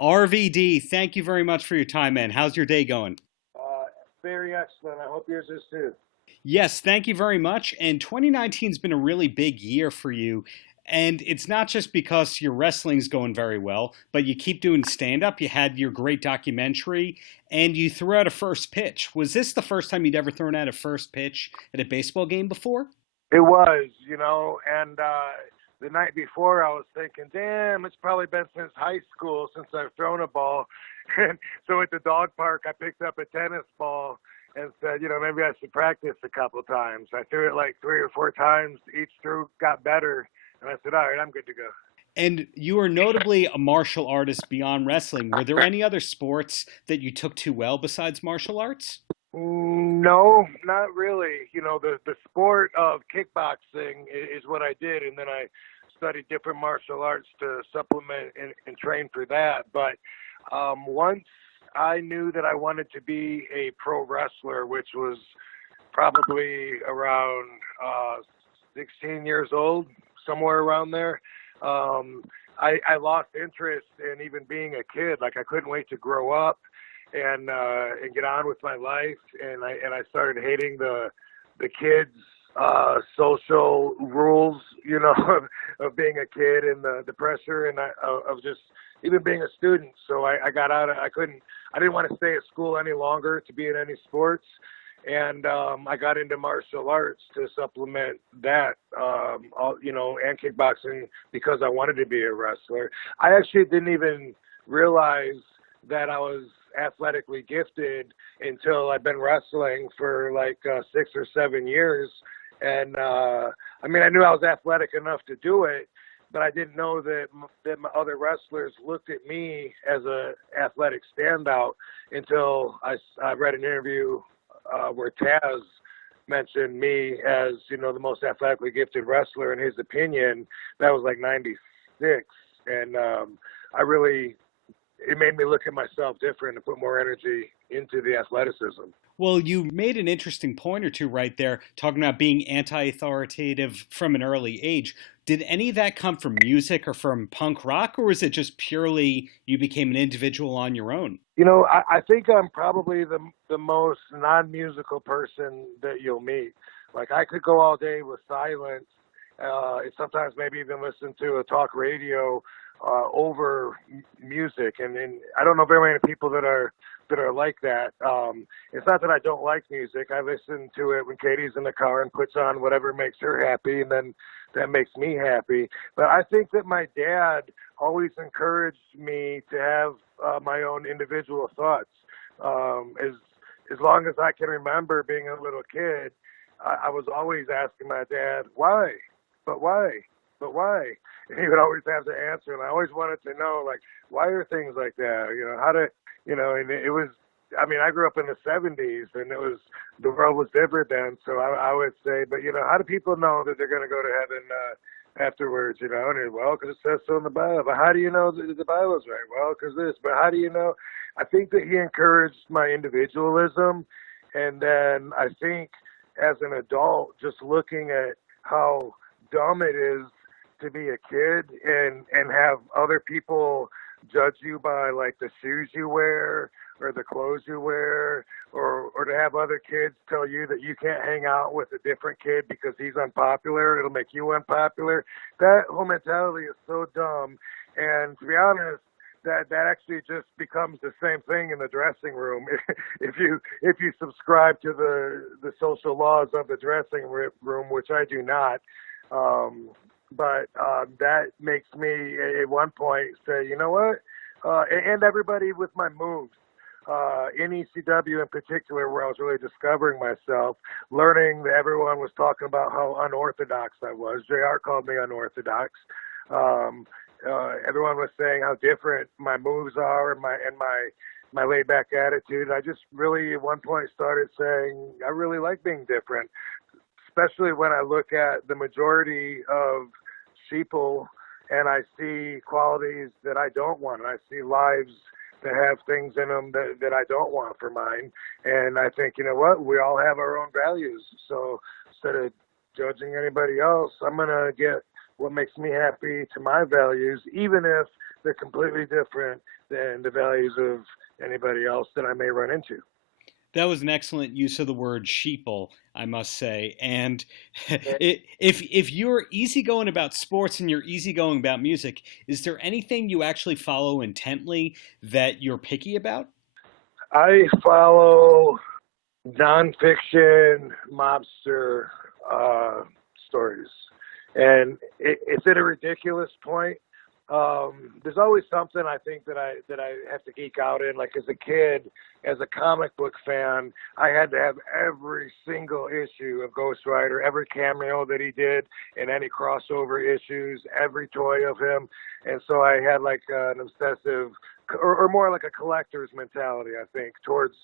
RVD, thank you very much for your time, man. How's your day going? Uh, Very excellent. I hope yours is too. Yes, thank you very much. And 2019's been a really big year for you. And it's not just because your wrestling's going very well, but you keep doing stand up. You had your great documentary and you threw out a first pitch. Was this the first time you'd ever thrown out a first pitch at a baseball game before? It was, and the night before I was thinking, damn, it's probably been since high school since I've thrown a ball. And so at the dog park, I picked up a tennis ball and said, maybe I should practice a couple times. I threw it like 3 or 4 times. Each throw got better. And I said, all right, I'm good to go. And you are notably a martial artist beyond wrestling. Were there any other sports that you took too well besides martial arts? No, not really. The sport of kickboxing is what I did, and then I studied different martial arts to supplement and train for that. But once I knew that I wanted to be a pro wrestler, which was probably around 16 years old, somewhere around there. I lost interest in even being a kid. Like I couldn't wait to grow up and get on with my life. And I started hating the kids social rules, of being a kid and the pressure and of just even being a student. So I got out. I didn't want to stay at school any longer to be in any sports. And I got into martial arts to supplement that, and kickboxing because I wanted to be a wrestler. I actually didn't even realize that I was athletically gifted until I've been wrestling for like 6 or 7 years. And I knew I was athletic enough to do it, but I didn't know that my other wrestlers looked at me as a athletic standout until I read an interview where Taz mentioned me as, the most athletically gifted wrestler in his opinion. That was like 96. And it made me look at myself different and put more energy into the athleticism. Well, you made an interesting point or two right there, talking about being anti-authoritative from an early age. Did any of that come from music or from punk rock, or was it just purely you became an individual on your own? I think I'm probably the most non-musical person that you'll meet. Like I could go all day with silence, and sometimes maybe even listen to a talk radio over music. And I don't know very many people that are like that. It's not that I don't like music. I listen to it when Katie's in the car and puts on whatever makes her happy, and then that makes me happy. But I think that my dad always encouraged me to have my own individual thoughts. As long as I can remember being a little kid, I was always asking my dad, why? But why? But why? And he would always have the answer, and I always wanted to know, like, why are things like that? How to, and it was, I grew up in the 70s, and the world was different then, so I would say, but, how do people know that they're going to go to heaven afterwards, And, well, because it says so in the Bible. But how do you know that the Bible's right? Well, because this. But how do you know? I think that he encouraged my individualism, and then I think as an adult, just looking at how dumb it is to be a kid and have other people judge you by like the shoes you wear or the clothes you wear, or to have other kids tell you that you can't hang out with a different kid because he's unpopular, it'll make you unpopular. That whole mentality is so dumb. And to be honest, that actually just becomes the same thing in the dressing room. if you subscribe to the social laws of the dressing room, which I do not. But that makes me at one point say, you know what? And everybody with my moves, in ECW in particular, where I was really discovering myself, learning that everyone was talking about how unorthodox I was. JR called me unorthodox. Everyone was saying how different my moves are and my laid back attitude. I just really at one point started saying I really like being different, especially when I look at the majority of sheeple and I see qualities that I don't want. I see lives that have things in them that I don't want for mine. And I think, you know what, we all have our own values. So instead of judging anybody else, I'm going to get what makes me happy to my values, even if they're completely different than the values of anybody else that I may run into. That was an excellent use of the word sheeple, I must say. And if you're easygoing about sports and you're easygoing about music, is there anything you actually follow intently that you're picky about? I follow nonfiction mobster stories, and it's at a ridiculous point. There's always something I think that I have to geek out in. Like as a kid, as a comic book fan, I had to have every single issue of Ghost Rider, every cameo that he did in any crossover issues, every toy of him, and so I had like an obsessive, or more like a collector's mentality, I think, towards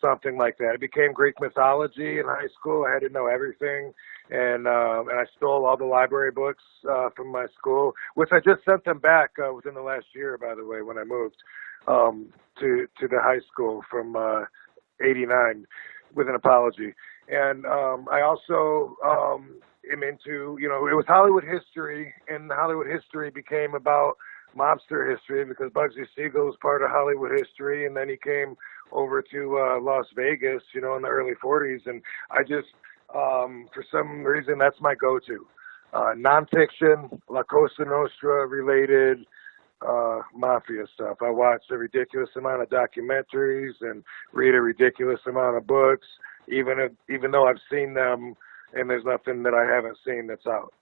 something like that. It became Greek mythology in high school. I had to know everything, and I stole all the library books from my school, which I just sent them back within the last year, by the way, when I moved to the high school from '89 with an apology. And I also am into, it was Hollywood history, and Hollywood history became about mobster history because Bugsy Siegel was part of Hollywood history, and then he came over to Las Vegas, in the early 40s, and I just, for some reason, that's my go-to. Nonfiction, La Cosa Nostra related mafia stuff. I watch a ridiculous amount of documentaries and read a ridiculous amount of books, even though I've seen them, and there's nothing that I haven't seen that's out.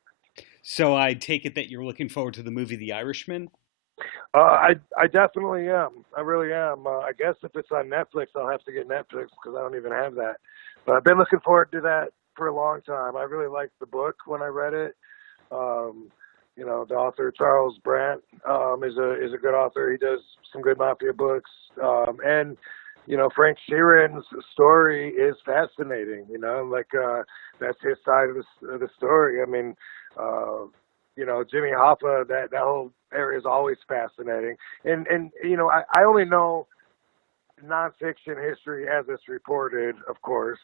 So I take it that you're looking forward to the movie The Irishman? I definitely am. I really am. I guess if it's on Netflix, I'll have to get Netflix because I don't even have that. But I've been looking forward to that for a long time. I really liked the book when I read it. The author Charles Brandt is a good author. He does some good mafia books. And Frank Sheeran's story is fascinating. That's his side of the story. I mean, Jimmy Hoffa, that whole area is always fascinating. And I only know nonfiction history as it's reported, of course,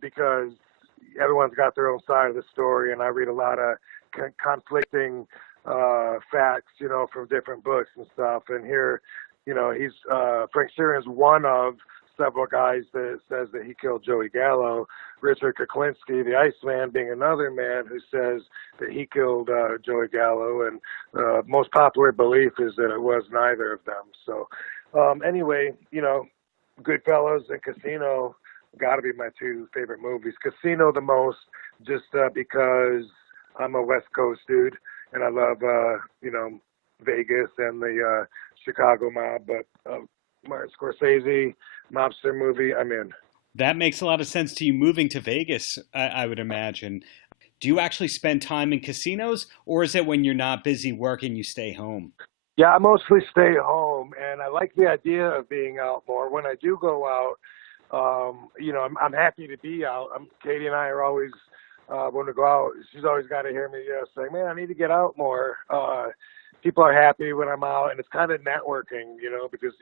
because everyone's got their own side of the story, and I read a lot of conflicting facts, from different books and stuff. And here, he's Frank Sheeran's one of several guys that says that he killed Joey Gallo. Richard Kuklinski, the Iceman, being another man who says that he killed Joey Gallo, and most popular belief is that it was neither of them. So anyway, Goodfellas and Casino got to be my two favorite movies. Casino the most, just because I'm a West Coast dude, and I love, Vegas and the Chicago mob, but Martin Scorsese, mobster movie, I'm in. That makes a lot of sense to you moving to Vegas, I would imagine. Do you actually spend time in casinos, or is it when you're not busy working, you stay home? Yeah, I mostly stay home, and I like the idea of being out more. When I do go out, I'm happy to be out. Katie and I are always, when we go out, she's always got to hear me saying, man, I need to get out more. People are happy when I'm out, and it's kind of networking, because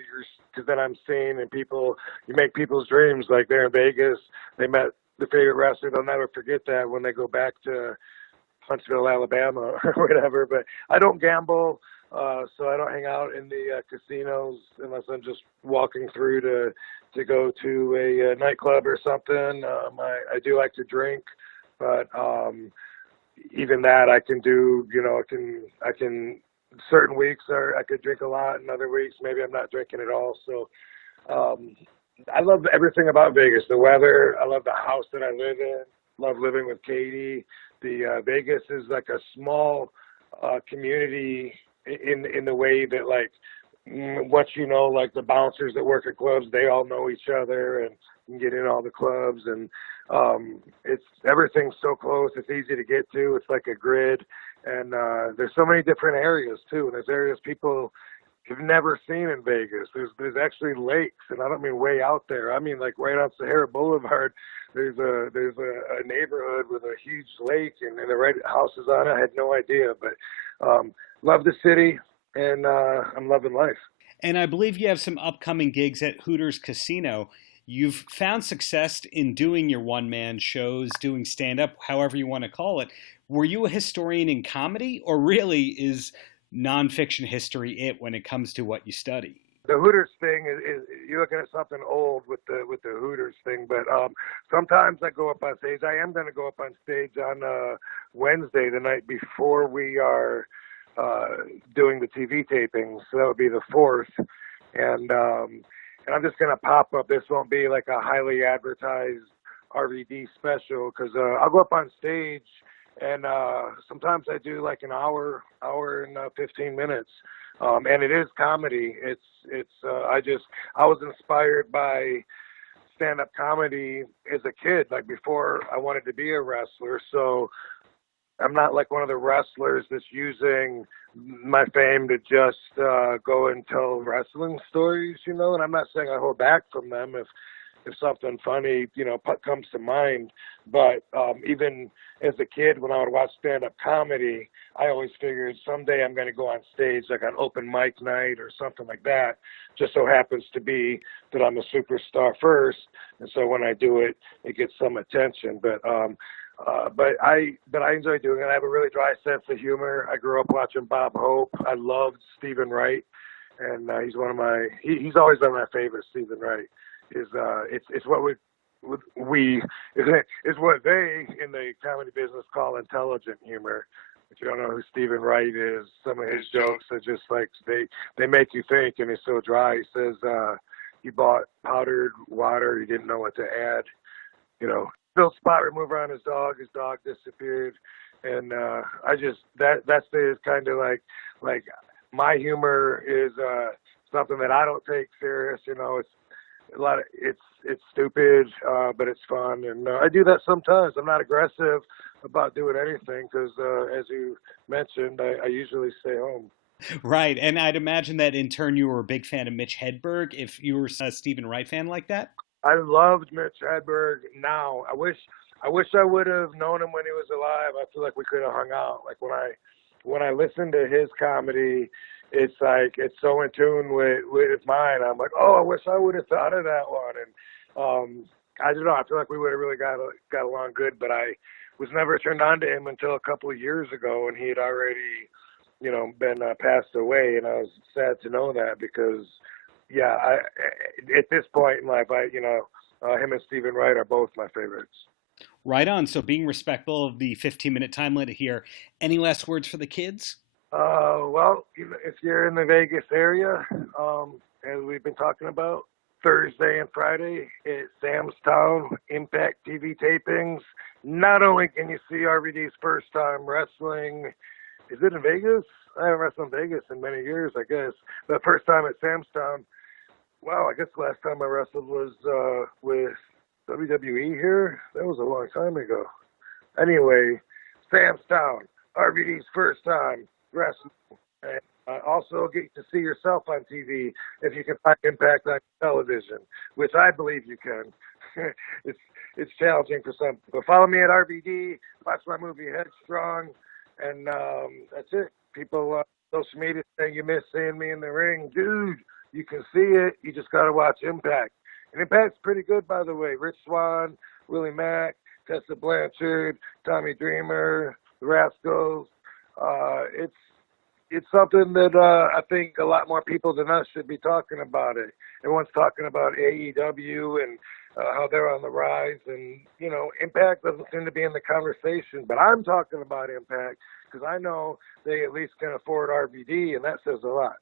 then I'm seen, and you make people's dreams. Like they're in Vegas, they met the favorite wrestler. They'll never forget that when they go back to Huntsville, Alabama, or whatever. But I don't gamble, so I don't hang out in the casinos unless I'm just walking through to go to a nightclub or something. I do like to drink, but even that I can do. I can. Certain weeks I could drink a lot, and other weeks maybe I'm not drinking at all. So I love everything about Vegas. The weather, I love the house that I live in, love living with Katie. The Vegas is like a small community in the way that, like, once like the bouncers that work at clubs, they all know each other and can get in all the clubs, and everything's so close. It's easy to get to. It's like a grid. And there's so many different areas too. And there's areas people have never seen in Vegas. There's actually lakes, and I don't mean way out there. I mean like right on Sahara Boulevard. There's a neighborhood with a huge lake, and the right houses on it. I had no idea, but love the city, and I'm loving life. And I believe you have some upcoming gigs at Hooters Casino. You've found success in doing your one-man shows, doing stand-up, however you want to call it. Were you a historian in comedy, or really is nonfiction history it when it comes to what you study? The Hooters thing is you're looking at something old with the Hooters thing, but sometimes I go up on stage. I am going to go up on stage on Wednesday, the night before we are doing the TV tapings. So that would be the 4th, and I'm just going to pop up. This won't be like a highly advertised RVD special because I'll go up on stage. And sometimes I do like an hour and 15 minutes, and it is comedy. I was inspired by stand-up comedy as a kid, like before I wanted to be a wrestler. So I'm not like one of the wrestlers that's using my fame to just go and tell wrestling stories, And I'm not saying I hold back from them if something funny, comes to mind. But even as a kid, when I would watch stand-up comedy, I always figured someday I'm going to go on stage, like on open mic night or something like that. Just so happens to be that I'm a superstar first, and so when I do it, it gets some attention. But I enjoy doing it. I have a really dry sense of humor. I grew up watching Bob Hope. I loved Stephen Wright, and he's one of my. He's always been my favorite. Stephen Wright. It's what is what they in the comedy business call intelligent humor. If you don't know who Stephen Wright is, some of his jokes are just like they make you think, and he's so dry. He says he bought powdered water, he didn't know what to add. Spilled spot remover on his dog disappeared, and that's the kind of like my humor is something that I don't take serious. It's it's stupid, but it's fun, and I do that sometimes. I'm not aggressive about doing anything because, as you mentioned, I usually stay home. Right, and I'd imagine that in turn you were a big fan of Mitch Hedberg. If you were a Stephen Wright fan like that. I loved Mitch Hedberg. Now I wish I would have known him when he was alive. I feel like we could have hung out. Like when I listen to his comedy, it's like it's so in tune with mine. I'm like, oh, I wish I would have thought of that one. And I don't know. I feel like we would have really got along good. But I was never turned on to him until a couple of years ago, and he had already, been passed away. And I was sad to know that because, yeah, at this point in life, him and Stephen Wright are both my favorites. Right on. So being respectful of the 15-minute time limit here, any last words for the kids? Well, if you're in the Vegas area, as we've been talking about, Thursday and Friday at Sam's Town Impact TV tapings. Not only can you see RVD's first time wrestling, is it in Vegas? I haven't wrestled in Vegas in many years, I guess. The first time at Sam's Town, wow, I guess the last time I wrestled was with WWE here. That was a long time ago. Anyway, Sam's Town, RVD's first time wrestling. And also get to see yourself on TV if you can find Impact on television, which I believe you can. it's challenging for some. But follow me at RVD, watch my movie Headstrong, and that's it. People social media saying you miss seeing me in the ring. Dude, you can see it. You just got to watch Impact. And Impact's pretty good, by the way. Rich Swann, Willie Mack, Tessa Blanchard, Tommy Dreamer, the Rascals. It's something that I think a lot more people than us should be talking about it. Everyone's talking about AEW and how they're on the rise, and Impact doesn't seem to be in the conversation. But I'm talking about Impact because I know they at least can afford RVD, and that says a lot.